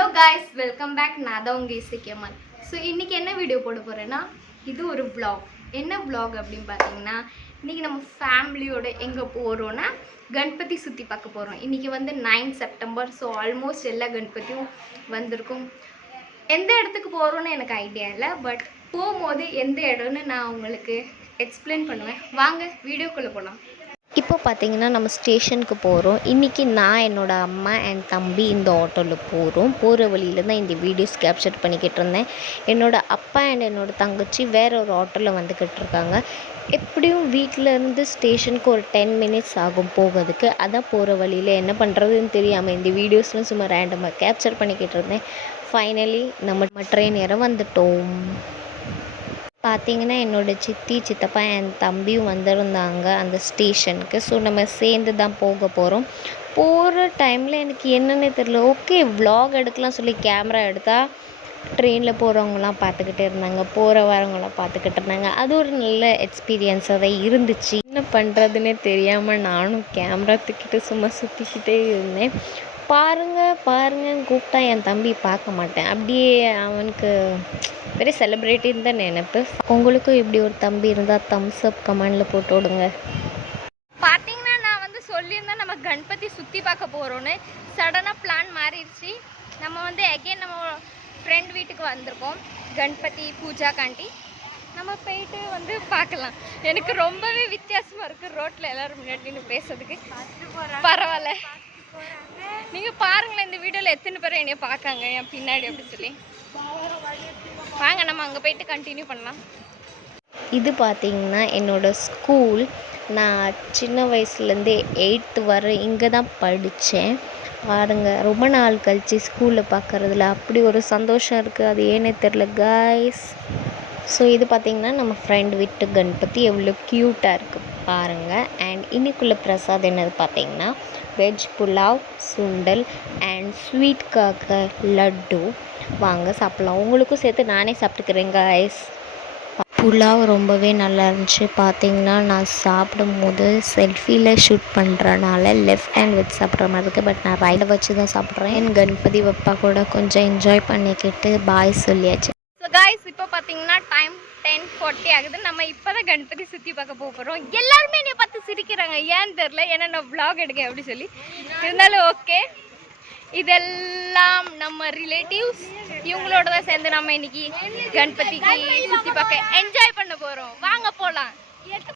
Hello guys, welcome back. நான் தான் உங்கள் இசைக்கமல். ஸோ இன்றைக்கி என்ன வீடியோ போட போகிறேன்னா, இது ஒரு vlog. என்ன vlog அப்படின்னு பார்த்தீங்கன்னா, இன்றைக்கி நம்ம ஃபேமிலியோட எங்கே போகிறோன்னா கணபதி சுற்றி பார்க்க போகிறோம். இன்றைக்கி வந்து 9 செப்டம்பர். ஸோ ஆல்மோஸ்ட் எல்லா கணபதியும் வந்திருக்கும். எந்த இடத்துக்கு போகிறோன்னு எனக்கு ஐடியா இல்லை, பட் போகும்போது எந்த இடம்னு நான் உங்களுக்கு எக்ஸ்பிளைன் பண்ணுவேன். வாங்க வீடியோக்குள்ளே போகலாம். இப்போ பார்த்தீங்கன்னா நம்ம ஸ்டேஷனுக்கு போகிறோம். இன்றைக்கி நான் என்னோடய அம்மா அண்ட் தம்பி இந்த ஆட்டோவில் போகிறோம். போகிற வழியில் தான் இந்த வீடியோஸ் கேப்சர் பண்ணிக்கிட்டு இருந்தேன். என்னோடய அப்பா அண்ட் என்னோடய தங்கச்சி வேறு ஒரு ஆட்டோவில் வந்துக்கிட்டு இருக்காங்க. எப்படியும் வீட்டிலேருந்து ஸ்டேஷனுக்கு ஒரு 10 மினிட்ஸ் ஆகும் போகிறதுக்கு. அதான் போகிற வழியில் என்ன பண்ணுறதுன்னு தெரியாமல் இந்த வீடியோஸ்லாம் சும்மா ரேண்டமாக கேப்சர் பண்ணிக்கிட்டு இருந்தேன். ஃபைனலி நம்ம ட்ரெயின் ஏற வந்துட்டோம். பார்த்திங்கன்னா என்னோடய சித்தி, சித்தப்பா என் தம்பியும் வந்திருந்தாங்க அந்த ஸ்டேஷனுக்கு. ஸோ நம்ம சேர்ந்து தான் போக போகிறோம். போகிற டைமில் எனக்கு என்னென்னு தெரியல, ஓகே vlog எடுக்கலாம் சொல்லி கேமரா எடுத்தால் ட்ரெயினில் போகிறவங்களாம் பார்த்துக்கிட்டே இருந்தாங்க, போகிற வரவங்களாம் பார்த்துக்கிட்டு இருந்தாங்க. அது ஒரு நல்ல எக்ஸ்பீரியன்ஸாக தான் இருந்துச்சு. என்ன பண்ணுறதுன்னே தெரியாமல் நானும் கேமரா தூக்கிட்டு சும்மா சுற்றிக்கிட்டே இருந்தேன். பாருங்கன்னு கூப்பிட்டா என் தம்பி பார்க்க மாட்டேன். அப்படியே அவனுக்கு பெரிய செலிப்ரிட்டின்னு தான் நினைப்பு. உங்களுக்கும் இப்படி ஒரு தம்பி இருந்தால் தம்ஸ் அப் கமெண்டில் போட்டு விடுங்க. பார்த்தீங்கன்னா நான் வந்து சொல்லியிருந்தேன் நம்ம கணபதி சுற்றி பார்க்க போகிறோன்னு. சடனாக பிளான் மாறிடுச்சு. நம்ம வந்து எகெயின் நம்ம ஃப்ரெண்ட் வீட்டுக்கு வந்திருக்கோம், கணபதி பூஜா காண்டி. நம்ம போயிட்டு வந்து பார்க்கலாம். எனக்கு ரொம்பவே வித்தியாசமாக இருக்குது ரோட்டில் எல்லோரும் முன்னாடி நின்று பேசுறதுக்கு. பரவாயில்ல, நீங்கள் பாருங்களேன் இந்த வீடியோவில் எத்தனை பேர் என்னைய பார்க்காங்க என் பின்னாடி அப்படி சொல்லி. வாங்க நம்ம அங்கே போயிட்டு கண்டினியூ பண்ணலாம். இது பார்த்திங்கன்னா என்னோடய ஸ்கூல். நான் சின்ன வயசுலேருந்தே 8th வரை இங்கே தான் படித்தேன். பாருங்கள், ரொம்ப நாள் கழித்து ஸ்கூலில் பார்க்குறதுல அப்படி ஒரு சந்தோஷம் இருக்குது. அது ஏன்னே தெரில காய்ஸ். ஸோ இது பார்த்திங்கன்னா நம்ம ஃப்ரெண்ட் வீட்டு கணபதி எவ்வளோ க்யூட்டாக இருக்குது பாருங்கள். அண்ட் இன்னைக்குள்ள பிரசாத் என்னது பார்த்திங்கன்னா வெஜ் புலாவ், சுண்டல் அண்ட் ஸ்வீட்காக லட்டு. வாங்க சாப்பிட்லாம். உங்களுக்கும் சேர்த்து நானே சாப்பிட்டுக்கிறேன் காய்ஸ். புலாவ் ரொம்பவே நல்லா இருந்துச்சு. பார்த்திங்கன்னா நான் சாப்பிடும் போது செல்ஃபியில் ஷூட் பண்ணுறனால லெஃப்ட் ஹேண்ட் வச்சு சாப்பிட்ற மாதிரி இருக்குது, பட் நான் ரைட்டை வச்சு தான் சாப்பிட்றேன். என் கணபதி பப்பா கூட கொஞ்சம் என்ஜாய் பண்ணிக்கிட்டு பாய் சொல்லியாச்சு. ஸோ காய்ஸ், இப்போ பார்த்தீங்கன்னா டைம் 10:40 ஆகுது. நம்ம இப்போ தான் கணபதி சுற்றி பார்க்க போகிறோம். எல்லாருமே என்னை பார்த்து சிரிக்கிறாங்க, ஏன்னு தெரில, ஏன்னா நான் vlog எடுக்கேன் அப்படி சொல்லி. இருந்தாலும் ஓகே, இதெல்லாம் நம்ம ரிலேட்டிவ்ஸ், இவங்களோட தான் சேர்ந்து நம்ம இன்னைக்கு கணபதிக்கு சுற்றி பார்க்க என்ஜாய் பண்ண போகிறோம். வாங்க போகலாம்.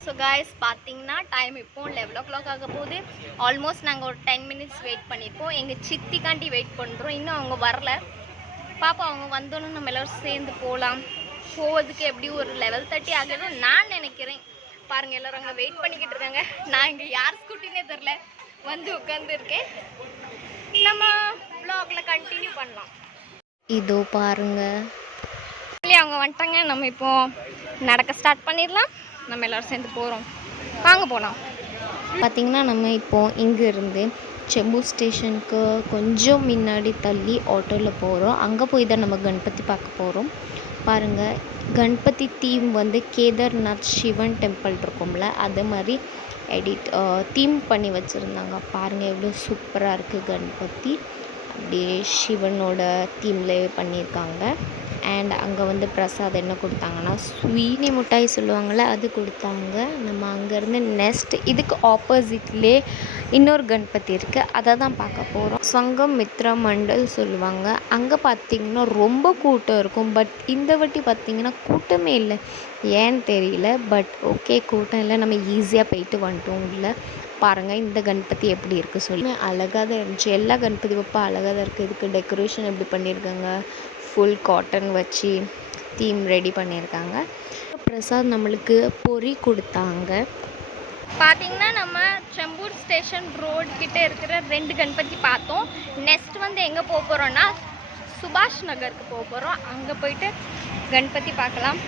ஸோ காய்ஸ், பார்த்தீங்கன்னா டைம் இப்போ 11 o'clock ஆக போகுது. ஆல்மோஸ்ட் நாங்கள் ஒரு 10 மினிட்ஸ் வெயிட் பண்ணியிருக்கோம். எங்கள் சித்திக்காண்டி வெயிட் பண்ணுறோம். இன்னும் அவங்க வரல. பாப்பா அவங்க வந்தோன்னு நம்ம எல்லோரும் சேர்ந்து போகலாம். போவதுக்கு எப்படியும் ஒரு 11:30 ஆகிடும் நான் நினைக்கிறேன். பாருங்கள், எல்லோரும் அங்கே வெயிட் பண்ணிக்கிட்டு இருக்காங்க. நான் இங்கே யார் ஸ்கூட்டினே தெரில வந்து உட்காந்துருக்கேன். நம்ம vlogல கண்டினியூ பண்ணலாம். இதோ பாருங்கள், அவங்க வந்துட்டாங்க. நம்ம இப்போ நடக்க ஸ்டார்ட் பண்ணிடலாம். நம்ம எல்லோரும் சேர்ந்து போகிறோம். வாங்க போகலாம். பார்த்திங்கன்னா நம்ம இப்போது இங்கேருந்து செம்பூர் ஸ்டேஷனுக்கு கொஞ்சம் முன்னாடி தள்ளி ஆட்டோவில் போகிறோம். அங்கே போய் தான் நம்ம கணபதி பார்க்க போகிறோம். பாருங்கள், கணபதி தீம் வந்து கேதார்நாத் சிவன் டெம்பிள் இருக்கும்ல, அது மாதிரி தீம் பண்ணி வச்சுருந்தாங்க. பாருங்கள் எவ்வளோ சூப்பராக இருக்குது கணபதி. அப்படியே சிவனோட தீம்லேயே பண்ணியிருக்காங்க. அண்ட் அங்கே வந்து பிரசாத் என்ன கொடுத்தாங்கன்னா ஸ்வீனி மிட்டாய் சொல்லுவாங்கள்ல, அது கொடுத்தாங்க. நம்ம அங்கேருந்து நெக்ஸ்ட் இதுக்கு ஆப்போசிட்லேயே இன்னொரு கணபதி இருக்குது, அதை தான் பார்க்க போகிறோம். சங்கம் மித்ரா மண்டல் சொல்லுவாங்க. அங்கே பார்த்திங்கன்னா ரொம்ப கூட்டம் இருக்கும். பட் இந்த வாட்டி பார்த்திங்கன்னா கூட்டமே இல்லை, ஏன்னு தெரியல. பட் ஓகே, கூட்டம் இல்லை, நம்ம ஈஸியாக போயிட்டு வந்துட்டோம் உள்ள. பாருங்கள் இந்த கணபதி எப்படி இருக்குது சொல்லி. அழகாக தான் இருந்துச்சு. எல்லா கணபதி பப்பா அழகாக தான் இருக்குது. இதுக்கு டெக்கரேஷன் எப்படி பண்ணியிருக்காங்க, ஃபுல் காட்டன் வச்சு தீம் ரெடி பண்ணியிருக்காங்க. பிரசாத் நம்மளுக்கு பொரி கொடுத்தாங்க. பார்த்தீங்கன்னா நம்ம செம்பூர் ஸ்டேஷன் ரோடு கிட்டே இருக்கிற 2 கணபதி பார்த்தோம். நெக்ஸ்ட் வந்து எங்கே போக போகிறோன்னா சுபாஷ் நகருக்கு போக போகிறோம். அங்கே போயிட்டு கணபதி பார்க்கலாம்.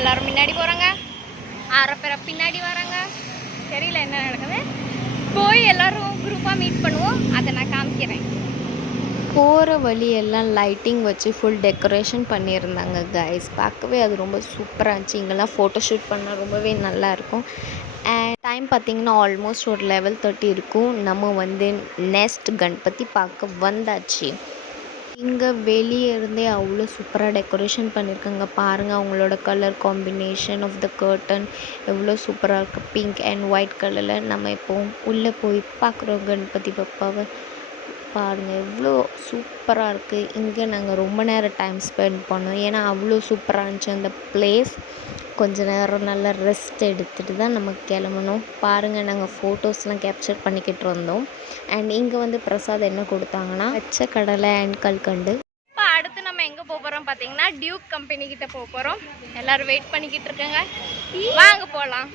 எல்லோரும் முன்னாடி போகிறாங்க, 6 பேர் பின்னாடி வராங்க. தெரியல என்ன நடக்குது. போய் எல்லோரும் குரூப்பாக மீட் பண்ணுவோம், அதை நான் காமிக்கிறேன். போகிற வழியெல்லாம் லைட்டிங் வச்சு ஃபுல் டெக்கரேஷன் பண்ணியிருந்தாங்க கைஸ். பார்க்கவே அது ரொம்ப சூப்பராக இருந்துச்சு. இங்கெல்லாம் ஃபோட்டோ ஷூட் பண்ணால் ரொம்பவே நல்லாயிருக்கும். அண்ட் டைம் பார்த்திங்கன்னா ஆல்மோஸ்ட் ஒரு 11:30 இருக்கும். நம்ம வந்து நெக்ஸ்ட் கணபதி பார்க்க வந்தாச்சு. இங்கே வெளியே இருந்தே அவ்வளோ சூப்பராக டெக்கரேஷன் பண்ணியிருக்காங்க பாருங்கள். அவங்களோட colour combination of the curtain எவ்வளோ சூப்பராக இருக்குது. பிங்க் அண்ட் ஒயிட் கலரில் நம்ம இப்போ உள்ளே போய் பார்க்குறோம் கணபதி பப்பாவை. பாருங்கள் எவ்வளோ சூப்பராக இருக்குது. இங்கே நாங்கள் ரொம்ப நேரம் டைம் ஸ்பெண்ட் பண்ணோம். ஏன்னா அவ்வளோ சூப்பராக இருந்துச்சு அந்த பிளேஸ். கொஞ்ச நேரம் நல்லா ரெஸ்ட் எடுத்துகிட்டு தான் நம்ம கிளம்பணும். பாருங்கள் நாங்கள் ஃபோட்டோஸ்லாம் கேப்சர் பண்ணிக்கிட்டு இருந்தோம். அண்ட் இங்கே வந்து பிரசாத் என்ன கொடுத்தாங்கன்னா பச்சை கடலை அண்ட் கல்கண்டு. இப்போ அடுத்து நம்ம எங்கே போக போகிறோம் பார்த்தீங்கன்னா டியூக் கம்பெனி கிட்ட போக போகிறோம். எல்லோரும் வெயிட் பண்ணிக்கிட்டு இருக்காங்க, வாங்க போகலாம்.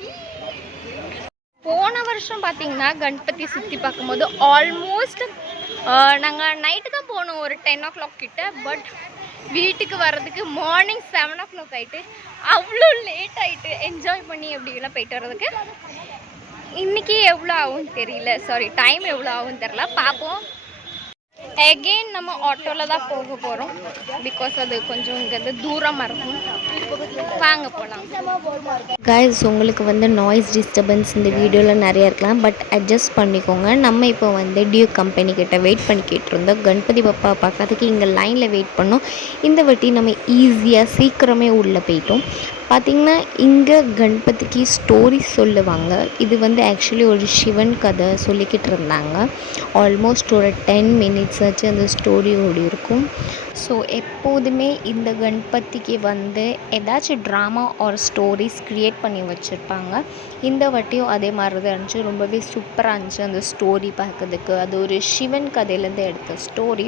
போன வருஷம் பார்த்தீங்கன்னா கணபதி சுற்றி பார்க்கும்போது ஆல்மோஸ்ட் நாங்கள் நைட்டு தான் போனோம் ஒரு 10 o'clock கிட்ட. பட் வீட்டுக்கு வர்றதுக்கு மார்னிங் 7 o'clock ஆகிட்டு, அவ்வளோ லேட் ஆகிட்டு. என்ஜாய் பண்ணி எப்படிலாம் போயிட்டு வர்றதுக்கு இன்றைக்கி எவ்வளோ ஆகும் தெரியல, சாரி டைம் எவ்வளோ ஆகும் தெரில, பார்ப்போம். எகெயின் நம்ம ஆட்டோவில் தான் போக போகிறோம். பிகாஸ் அது கொஞ்சம் இங்கேருந்து தூரமாக இருக்கும். வாங்க போகலாம். கைஸ், உங்களுக்கு வந்து நாய்ஸ் டிஸ்டர்பன்ஸ் இந்த வீடியோவில் நிறையா இருக்கலாம். பட் அட்ஜஸ்ட் பண்ணிக்கோங்க. நம்ம இப்போ வந்து டியூக் கம்பெனி கிட்ட வெயிட் பண்ணிக்கிட்டு இருந்தோம். கணபதி பப்பா பார்க்கறதுக்கு இங்கே லைனில் வெயிட் பண்ணோம். இந்த வாட்டி நம்ம ஈஸியாக சீக்கிரமே உள்ளே போயிட்டோம். பார்த்திங்கன்னா இங்கே கணபதிக்கு ஸ்டோரி சொல்லுவாங்க. இது வந்து ஆக்சுவலி ஒரு சிவன் கதை சொல்லிக்கிட்டு இருந்தாங்க. ஆல்மோஸ்ட் ஒரு 10 minutes ஆச்சு அந்த ஸ்டோரி ஓடி இருக்கும். ஸோ எப்போதுமே இந்த கணபதிக்கு வந்து ஏதாச்சும் ட்ராமா ஆர் ஸ்டோரிஸ் க்ரியேட் பண்ணி வச்சுருப்பாங்க. இந்த வாட்டியும் அதே மாதிரி தான் இருந்துச்சு. ரொம்பவே சூப்பராக இருந்துச்சு அந்த ஸ்டோரி பார்க்கறதுக்கு. அது ஒரு சிவன் கதையிலேருந்து எடுத்த ஸ்டோரி.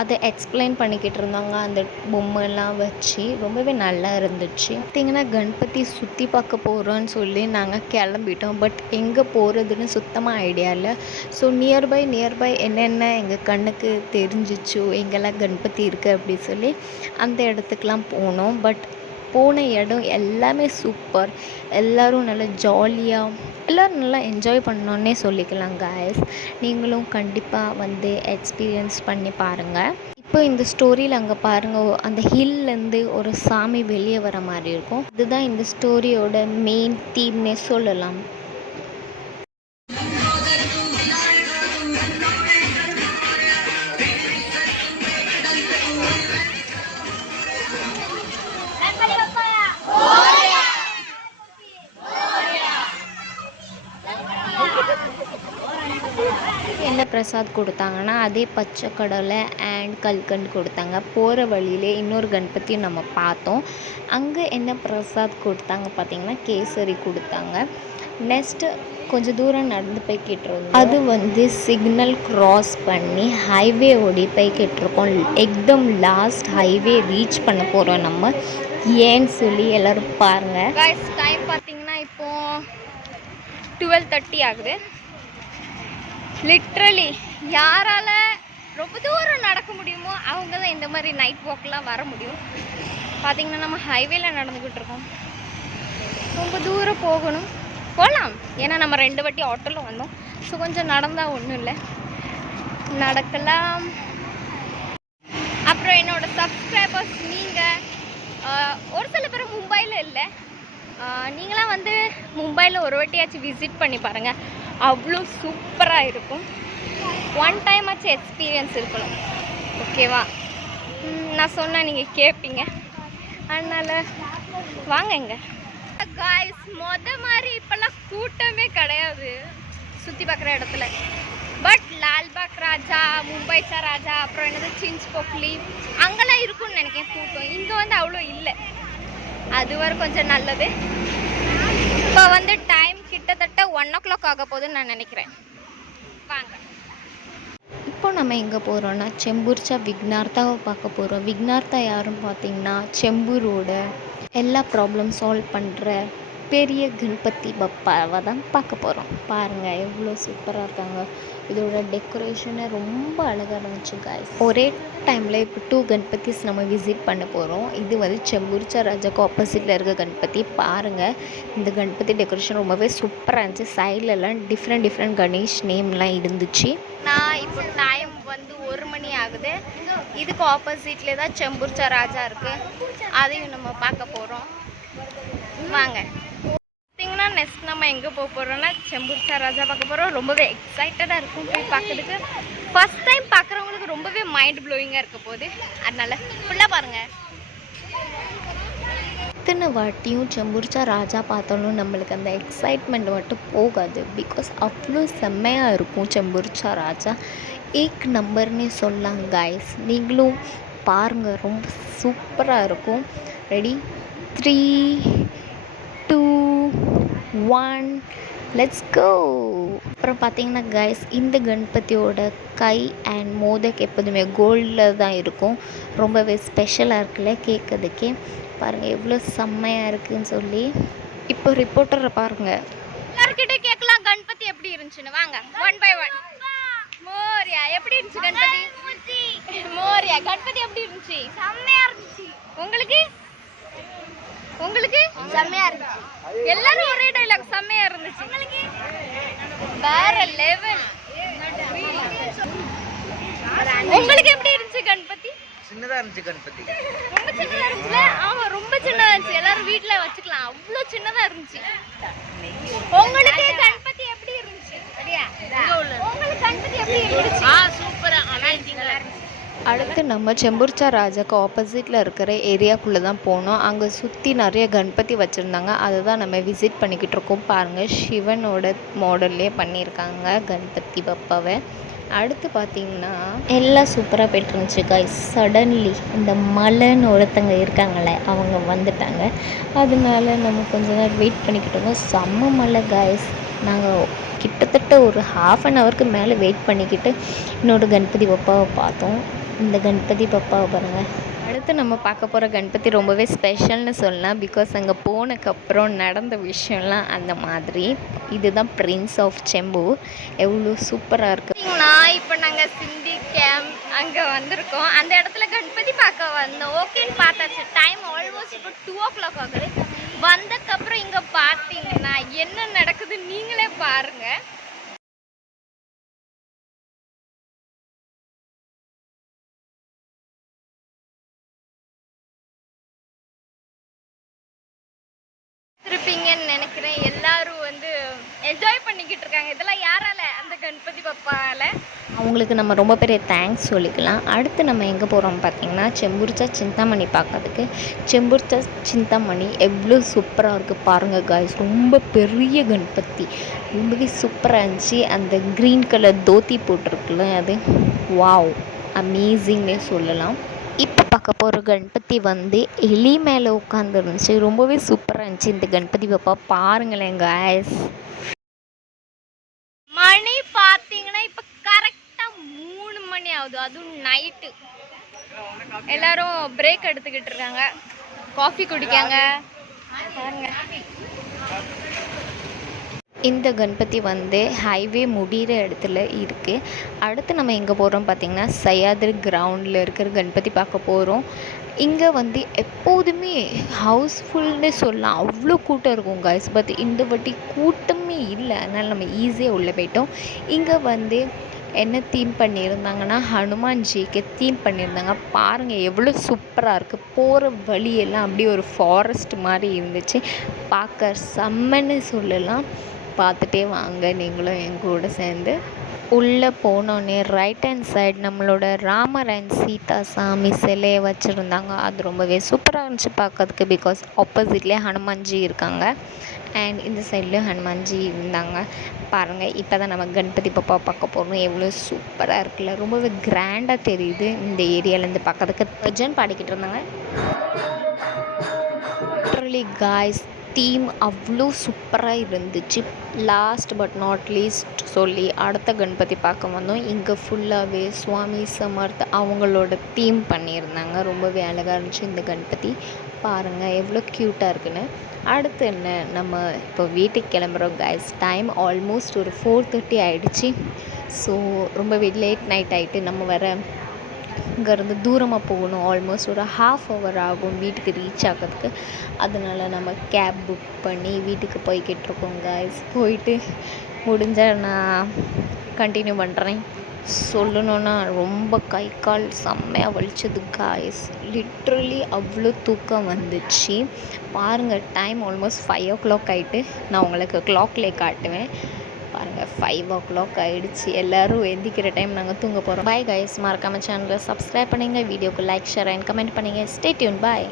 அதை எக்ஸ்பிளைன் பண்ணிக்கிட்டு இருந்தாங்க அந்த பொம்மைலாம் வச்சு. ரொம்பவே நல்லா இருந்துச்சு. பார்த்திங்கன்னா கணபதி சுற்றி பார்க்க போகிறோன்னு சொல்லி நாங்கள் கிளம்பிட்டோம். பட் எங்கே போகிறதுன்னு சுத்தமாக ஐடியா இல்லை. ஸோ நியர்பை என்னென்ன எங்கள் கண்ணுக்கு தெரிஞ்சிச்சோ எங்கெல்லாம் கணபதி இருக்குது அப்படி சொல்லி அந்த இடத்துக்கெலாம் போனோம். பட் போன இடம் எல்லாமே சூப்பர். எல்லோரும் நல்லா ஜாலியாக எல்லோரும் நல்லா என்ஜாய் பண்ணோன்னே சொல்லிக்கலாம் கைஸ். நீங்களும் கண்டிப்பாக வந்து எக்ஸ்பீரியன்ஸ் பண்ணி பாருங்கள். இப்போ இந்த ஸ்டோரியில் அங்கே பாருங்கள், அந்த ஹில்லேருந்து ஒரு சாமி வெளியே வர மாதிரி இருக்கும். இதுதான் இந்த ஸ்டோரியோட மெயின் தீம்னே சொல்லலாம். என்ன பிரசாத் கொடுத்தாங்கன்னா அதே பச்சை கடலை அண்ட் கல்கண்டு கொடுத்தாங்க. போகிற வழியிலே இன்னொரு கணபதியும் நம்ம பார்த்தோம். அங்கே என்ன பிரசாத் கொடுத்தாங்க பார்த்திங்கன்னா கேசரி கொடுத்தாங்க. நெக்ஸ்ட்டு கொஞ்சம் தூரம் நடந்து போய்கிட்டு இருந்தோம். அது வந்து சிக்னல் க்ராஸ் பண்ணி ஹைவே ஓடி போய்கிட்டு இருக்கோம். எக்தம் லாஸ்ட் ஹைவே ரீச் பண்ண போகிறோம் நம்ம. ஏன்னு சொல்லி எல்லோரும் பாருங்கள். டைம் பார்த்திங்கன்னா இப்போது 12:30 ஆகுது. லிட்ரலி யாரால் ரொம்ப தூரம் நடக்க முடியுமோ அவங்க தான் இந்த மாதிரி நைட் வாக்கெலாம் வர முடியும். பார்த்திங்கன்னா நம்ம ஹைவேல நடந்துக்கிட்டு இருக்கோம். ரொம்ப தூரம் போகலாம். ஏன்னா நம்ம 2 வாட்டி ஆட்டோவில் வந்தோம். ஸோ கொஞ்சம் நடந்தால் ஒன்றும் இல்லை, நடக்கலாம். அப்புறம் என்னோடய சப்ஸ்கிரைபர்ஸ் நீங்கள் ஒரு சில பேர் மும்பையில் இல்லை, நீங்களாம் வந்து மும்பையில் ஒரு வாட்டியாச்சும் விசிட் பண்ணி பாருங்கள். அவ்வளோ சூப்பராக இருக்கும். ஒன் டைம் ஆச்சு எக்ஸ்பீரியன்ஸ் இருக்கணும், ஓகேவா? நான் சொன்னால் நீங்கள் கேட்பீங்க, அதனால் வாங்க. இங்கே காய்ஸ் மாதிரி இப்போல்லாம் கூட்டமே கிடையாது சுற்றி பார்க்குற இடத்துல. பட் லால்பாக் ராஜா, மும்பை சா ராஜா, அப்புறம் என்னது சின்ச் பொக்லி அங்கெல்லாம் இருக்குன்னு நினைக்கிறேன் கூட்டம். இங்கே வந்து அவ்வளோ இல்லை, அது வரை கொஞ்சம் நல்லது. இப்போ வந்து டைம் கிட்டத்தட்ட 1 o'clock ஆக போகுதுன்னு நான் நினைக்கிறேன். வாங்க. இப்போ நம்ம எங்கே போகிறோன்னா செம்பூர்ச்சா விக்னார்த்தாவை பார்க்க போகிறோம். விக்னார்த்தா யாருன்னு பார்த்தீங்கன்னா செம்பூரோட எல்லா ப்ராப்ளம் சால்வ் பண்ணுற பெரிய கணபதி பப்பாவை தான் பார்க்க போகிறோம். பாருங்கள் எவ்வளோ சூப்பராக இருக்காங்க. இதோட டெக்கரேஷனை ரொம்ப அழகாக இருந்துச்சு கைஸ். ஒரே டைமில் இப்போ 2 கணபதிஸ் நம்ம விசிட் பண்ண போகிறோம். இது வந்து செம்பூர்ச்சா ராஜாக்கு ஆப்போசிட்டில் இருக்க கணபதி. பாருங்கள் இந்த கணபதி டெக்கரேஷன் ரொம்பவே சூப்பராக இருந்துச்சு. சைட்லலாம் டிஃப்ரெண்ட் கணேஷ் நேம்லாம் இருந்துச்சு. நான் இப்போ டைம் வந்து 1 மணி ஆகுது. இதுக்கு ஆப்போசிட்லேயே தான் செம்பூர்ச்சா ராஜா இருக்குது, அதையும் நம்ம பார்க்க போகிறோம். வாங்க. பார்த்தீங்கன்னா நெக்ஸ்ட் நம்ம எங்கே போக போகிறோம்னா செம்பூர்ச்சா ராஜா பார்க்க போகிறோம். ரொம்பவே எக்ஸைட்டடாக இருக்கும் போய் பார்க்கறதுக்கு. ஃபர்ஸ்ட் டைம் பார்க்குறவங்களுக்கு ரொம்பவே மைண்ட் ப்ளோயிங்காக இருக்க போகுது. அதனால ஃபுல்லாக பாருங்கள். எத்தனை வாட்டியும் செம்புர்ச்சா ராஜா பார்த்தாலும் நம்மளுக்கு அந்த எக்ஸைட்மெண்ட் மட்டும் போகாது. பிகாஸ் அவ்வளோ செம்மையாக இருக்கும் செம்புர்ச்சா ராஜா. ஏக் நம்பர்னே சொல்லலாம் கைஸ். நீங்களும் பாருங்கள், ரொம்ப சூப்பராக இருக்கும். Ready, 3, 2, 1, let's go. அப்புறம் பார்த்தீங்கன்னா கைஸ், இந்த கணபதியோட கை அண்ட் மோதக் எப்போதுமே கோல்டில் தான் இருக்கும். ரொம்பவே ஸ்பெஷலாக இருக்குல்ல கேட்கறதுக்கே. பாருங்கள் எவ்வளோ செம்மையாக இருக்குதுன்னு சொல்லி. இப்போ ரிப்போர்ட்டரை பாருங்கள். எல்லார்கிட்ட கேட்கலாம் கணபதி எப்படி இருந்துச்சுன்னு. வாங்க, 1 by 1. மோரியா எப்படி இருந்துச்சு கணபதி? மோரியா கணபதி எப்படி இருந்துச்சு? செம்மையா இருந்துச்சு. உங்களுக்கு உங்களுக்கு செம்மையா இருந்துச்சு. எல்லாரும் ஒரே டைலாக், செம்மையா இருந்துச்சு. வேற லெவல். உங்களுக்கு எப்படி இருந்துச்சு கணபதி? சின்னதா இருந்துச்சு கணபதி. ரொம்ப சின்னதா இருந்துச்சுல? ஆமா, ரொம்ப சின்னதா இருந்துச்சு. எல்லாரும் வீட்ல வச்சுக்கலாம், அவ்வளோ சின்னதா இருந்துச்சு. உங்களுக்கு கணபதி எப்படி இருந்துச்சு? உங்களுக்கு கணபதி எப்படி இருந்துச்சு? சூப்பரா, அமேசிங்கா இருந்துச்சு. அடுத்து நம்ம செம்புர்ச்சா ராஜாக்கு ஆப்போசிட்டில் இருக்கிற ஏரியாக்குள்ளே தான் போனோம். அங்கே சுற்றி நிறைய கணபதி வச்சுருந்தாங்க. அதை தான் நம்ம விசிட் பண்ணிக்கிட்டு இருக்கோம். பாருங்கள், சிவனோட மாடல்லே பண்ணியிருக்காங்க கணபதி பப்பாவை. அடுத்து பார்த்திங்கன்னா எல்லாம் சூப்பராக போய்ட்டுருந்துச்சு கைஸ். சடன்லி இந்த மலைன்னு ஒருத்தங்க இருக்காங்களே, அவங்க வந்துட்டாங்க. அதனால நம்ம கொஞ்ச நேரம் வெயிட் பண்ணிக்கிட்டு இருந்தோம். செம்ம மலை கைஸ். நாங்கள் கிட்டத்தட்ட ஒரு 1/2 ஹவருக்கு மேலே வெயிட் பண்ணிக்கிட்டு இன்னொரு கணபதி பப்பாவை பார்த்தோம். இந்த கணபதி பப்பாவை பாருங்கள். அடுத்து நம்ம பார்க்க போகிற கணபதி ரொம்பவே ஸ்பெஷல்னு சொல்லலாம். பிகாஸ் அங்கே போனதுக்கப்புறம் நடந்த விஷயம்லாம் அந்த மாதிரி. இதுதான் பிரின்ஸ் ஆஃப் செம்பூர். எவ்வளோ சூப்பராக இருக்குது. இப்போ நாங்கள் சிந்தி கேம்ப் அங்கே வந்திருக்கோம். அந்த இடத்துல கணபதி பார்க்க வந்தோம். ஓகேன்னு பார்த்தாச்சு. டைம் ஆல்மோஸ்ட் இப்போ 2 o'clock ஆகுது. வந்ததுக்கப்புறம் இங்கே பார்த்தீங்கன்னா என்ன நடக்குது நீங்களே பாருங்கள். இருப்பீங்கன்னு நினைக்கிறேன். எல்லாரும் வந்து என்ஜாய் பண்ணிக்கிட்டு இருக்காங்க. இதெல்லாம் யாரால? அந்த கணபதி பப்பால. அவங்களுக்கு நம்ம ரொம்ப பெரிய தேங்க்ஸ் சொல்லிக்கலாம். அடுத்து நம்ம எங்கே போகிறோம் பார்த்தீங்கன்னா செம்புர்ச்சா சிந்தாமணி பார்க்கறதுக்கு. செம்புர்ச்சா சிந்தாமணி எவ்வளோ சூப்பராக இருக்குது பாருங்கள் காய்ஸ். ரொம்ப பெரிய கணபதி, ரொம்பவே சூப்பராக இருந்துச்சு. அந்த க்ரீன் கலர் தோத்தி போட்டிருக்குல்ல, அது வாவ் அமேசிங்னே சொல்லலாம். இப்போ பார்க்க போகிற கணபதி வந்து எலி மேலே உட்காந்துருந்துச்சு. ரொம்பவே சூப்பராக இருந்துச்சு இந்த கணபதி பாப்பா. பாருங்களேன் காய்ஸ். மணி பார்த்தீங்கன்னா இப்போ கரெக்டாக 3 மணி ஆகுது. அதுவும் நைட்டு. எல்லாரும் பிரேக் எடுத்துக்கிட்டு இருக்காங்க, காஃபி குடிக்காங்க. பாருங்க, இந்த கணபதி வந்து ஹைவே முடிகிற இடத்துல இருக்குது. அடுத்து நம்ம எங்கே போகிறோம் பார்த்திங்கன்னா சையாத்ரி கிரவுண்டில் இருக்கிற கணபதி பார்க்க போகிறோம். இங்கே வந்து எப்போதுமே ஹவுஸ்ஃபுல்னு சொல்லலாம், அவ்வளோ கூட்டம் இருக்கும் காய்ஸ். பட் இந்த வாட்டி கூட்டமே இல்லை, அதனால் நம்ம ஈஸியாக உள்ளே போயிட்டோம். இங்கே வந்து என்ன தீம் பண்ணியிருந்தாங்கன்னா ஹனுமான்ஜிக்கு தீம் பண்ணியிருந்தாங்க. பாருங்கள் எவ்வளோ சூப்பராக இருக்குது. போகிற வழியெல்லாம் அப்படியே ஒரு ஃபாரஸ்ட் மாதிரி இருந்துச்சு. பார்க்க செம்மன்னு சொல்லலாம். பார்த்துட்டே வாங்க நீங்களும் என் கூட சேர்ந்து. உள்ளே போனோன்னே ரைட் ஹேண்ட் சைடு நம்மளோட ராமர் அண்ட் சீதா சாமி சிலையை வச்சுருந்தாங்க. அது ரொம்பவே சூப்பராக இருந்துச்சு பார்க்கறதுக்கு. பிகாஸ் ஆப்போசிட்லேயே ஹனுமான்ஜி இருக்காங்க அண்ட் இந்த சைட்லேயும் ஹனுமான்ஜி இருந்தாங்க. பாருங்கள், இப்போ தான் நம்ம கணபதி பப்பா பார்க்க போகிறோம். எவ்வளோ சூப்பராக இருக்குல்ல, ரொம்பவே கிராண்டாக தெரியுது இந்த ஏரியாவிலேருந்து பார்க்கறதுக்கு. பஜன் பாடிக்கிட்டு இருந்தாங்க. லிட்ரலி காய்ஸ், தீம் அவ்வளோ சூப்பராக இருந்துச்சு. லாஸ்ட் பட் நாட் லீஸ்ட் சொல்லி அடுத்த கணபதி பார்க்க வந்தோம். இங்கே ஃபுல்லாகவே சுவாமி சமர்த் அவங்களோட தீம் பண்ணியிருந்தாங்க. ரொம்பவே அழகாக இருந்துச்சு இந்த கணபதி. பாருங்கள் எவ்வளோ க்யூட்டாக இருக்குன்னு. அடுத்து என்ன, நம்ம இப்போ வீட்டுக்கு கிளம்புறோம் கைஸ். டைம் ஆல்மோஸ்ட் ஒரு 4:30 ஆகிடுச்சு. ஸோ ரொம்பவே லேட் நைட் ஆகிட்டு நம்ம வர இங்கேருந்து தூரமாக போகணும். ஆல்மோஸ்ட் ஒரு 1/2 hour ஆகும் வீட்டுக்கு ரீச் ஆகிறதுக்கு. அதனால் நம்ம கேப் புக் பண்ணி வீட்டுக்கு போய்கிட்டு இருக்கோம் காய்ஸ். போயிட்டு முடிஞ்சால் நான் கண்டினியூ பண்ணுறேன். சொல்லணுன்னா ரொம்ப கை கால் செம்மையாக வலிச்சது காய்ஸ். லிட்ரலி அவ்வளோ தூக்கம் வந்துச்சு. பாருங்கள், டைம் ஆல்மோஸ்ட் 5 o'clock ஆகிட்டு. நான் உங்களுக்கு கிளாக்லேயே காட்டுவேன். பாருங்கள் 5 o'clock ஆகிடுச்சு. எல்லோரும் எந்திக்கிற டைம் நாங்கள் தூங்க போகிறோம். பாய் கைஸ், மறக்காமல் சேனலை சப்ஸ்கிரைப் பண்ணுங்கள், வீடியோக்கு லைக் ஷேர் அண்ட் கமெண்ட் பண்ணுங்கள். Stay tune. பாய்.